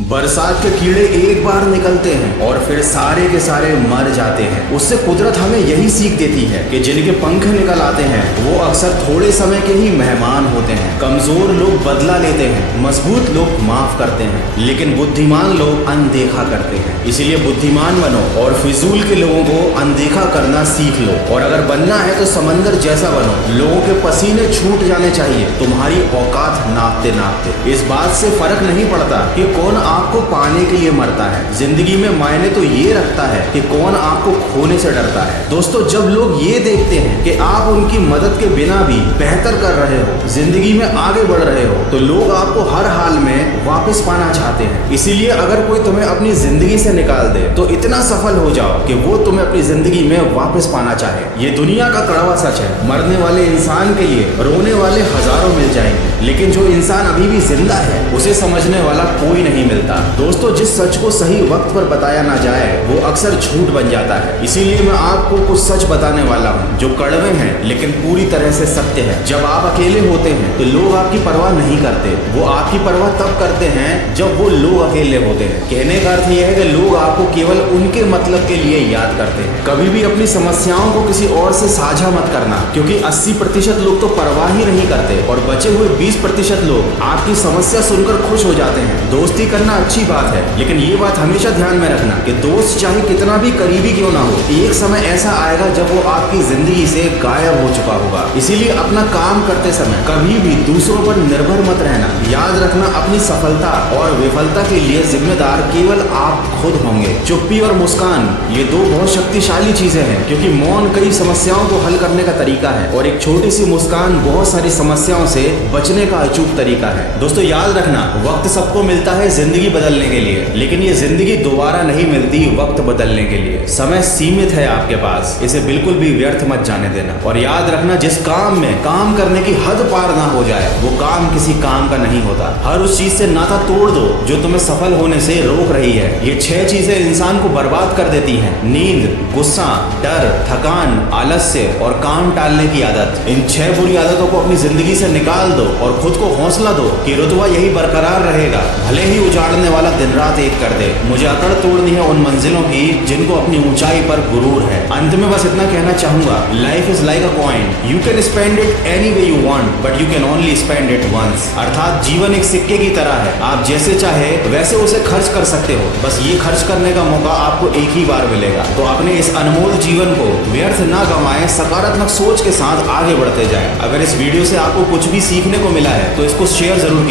बरसात के कीड़े एक बार निकलते हैं और फिर सारे के सारे मर जाते हैं। उससे कुदरत हमें यही सीख देती है कि जिनके पंख निकल आते हैं वो अक्सर थोड़े समय के ही मेहमान होते हैं। कमजोर लोग बदला लेते हैं, मजबूत लोग माफ करते हैं, लेकिन बुद्धिमान लोग अनदेखा करते हैं। इसीलिए बुद्धिमान बनो और फिजूल के लोगों को अनदेखा करना सीख लो। और अगर बनना है तो समंदर जैसा बनो, लोगों के पसीने छूट जाने चाहिए तुम्हारी औकात नापते नापते। इस बात से फर्क नहीं पड़ता कि कौन आपको पाने के लिए मरता है, जिंदगी में मायने तो ये रखता है कि कौन आपको खोने से डरता है। दोस्तों, जब लोग ये देखते हैं कि आप उनकी मदद के बिना भी बेहतर कर रहे हो, जिंदगी में आगे बढ़ रहे हो, तो लोग आपको हर हाल में वापस पाना चाहते हैं। इसीलिए अगर कोई तुम्हें अपनी जिंदगी से निकाल दे तो इतना सफल हो जाओ कि वो तुम्हें अपनी जिंदगी में वापस पाना चाहे। ये दुनिया का कड़वा सच है। मरने वाले इंसान के लिए रोने वाले हजारों मिल जाएंगे, लेकिन जो इंसान अभी भी जिंदा है उसे समझने वाला कोई नहीं मिलता। दोस्तों, जिस सच को सही वक्त पर बताया ना जाए वो अक्सर झूठ बन जाता है। इसीलिए मैं आपको कुछ सच बताने वाला हूँ जो कड़वे हैं लेकिन पूरी तरह से सत्य है। जब आप अकेले होते हैं तो लोग आपकी परवाह नहीं करते, वो आपकी परवाह तब करते हैं जब वो लोग अकेले होते हैं। कहने का अर्थ यह है कि लोग आपको केवल उनके मतलब के लिए याद करते हैं। कभी भी अपनी समस्याओं को किसी और से साझा मत करना, क्योंकि 80% लोग तो परवाह ही नहीं करते और बचे हुए 20% लोग आपकी समस्या सुनकर खुश हो जाते हैं। दोस्ती करना अच्छी बात है, लेकिन ये बात हमेशा ध्यान में रखना कि दोस्त चाहे कितना भी करीबी क्यों ना हो, एक समय ऐसा आएगा जब वो आपकी जिंदगी से गायब हो चुका होगा। इसीलिए अपना काम करते समय कभी भी दूसरों पर निर्भर मत रहना। याद रखना, अपनी सफलता और विफलता के लिए जिम्मेदार केवल आप खुद होंगे। चुप्पी और मुस्कान, ये दो बहुत शक्तिशाली चीजें हैं, क्योंकि मौन कई समस्याओं को हल करने का तरीका है और एक छोटी सी मुस्कान बहुत सारी समस्याओं से बचने का अचूक तरीका है। दोस्तों, याद रखना, वक्त सबको मिलता है जिंदगी बदलने के लिए, लेकिन ये जिंदगी दोबारा नहीं मिलती वक्त बदलने के लिए। समय सीमित है आपके पास, इसे बिल्कुल भी व्यर्थ मत जाने देना। और याद रखना, जिस काम में काम करने की हद पार ना हो जाए वो काम किसी काम का नहीं होता। हर उस चीज से नाता तोड़ दो जो तुम्हें सफल होने से रोक रही है। ये 6 चीजें इंसान को बर्बाद कर देती हैं: नींद, गुस्सा, डर, थकान, आलस्य और काम टालने की आदत। इन 6 बुरी आदतों को अपनी जिंदगी से निकाल दो और खुद को हौसला दो कि रुतबा यही बरकरार रहेगा, भले ही उजाड़ने वाला दिन रात एक कर दे। मुझे अकड़ तोड़नी है उन मंजिलों की जिनको अपनी ऊंचाई पर गुरूर है। अंत में बस इतना कहना चाहूंगा, life is like a coin, you can spend it any way you want but you can only spend it once. अर्थात जीवन एक सिक्के की तरह है, आप जैसे चाहे वैसे उसे खर्च कर सकते हो, बस ये खर्च करने का मौका आपको एक ही बार मिलेगा। तो अपने इस अनमोल जीवन को व्यर्थ ना गंवाएं, सकारात्मक सोच के साथ आगे बढ़ते जाएं। अगर इस वीडियो से आपको कुछ भी सीखने को मिला है तो इसको शेयर जरूर कीजिए।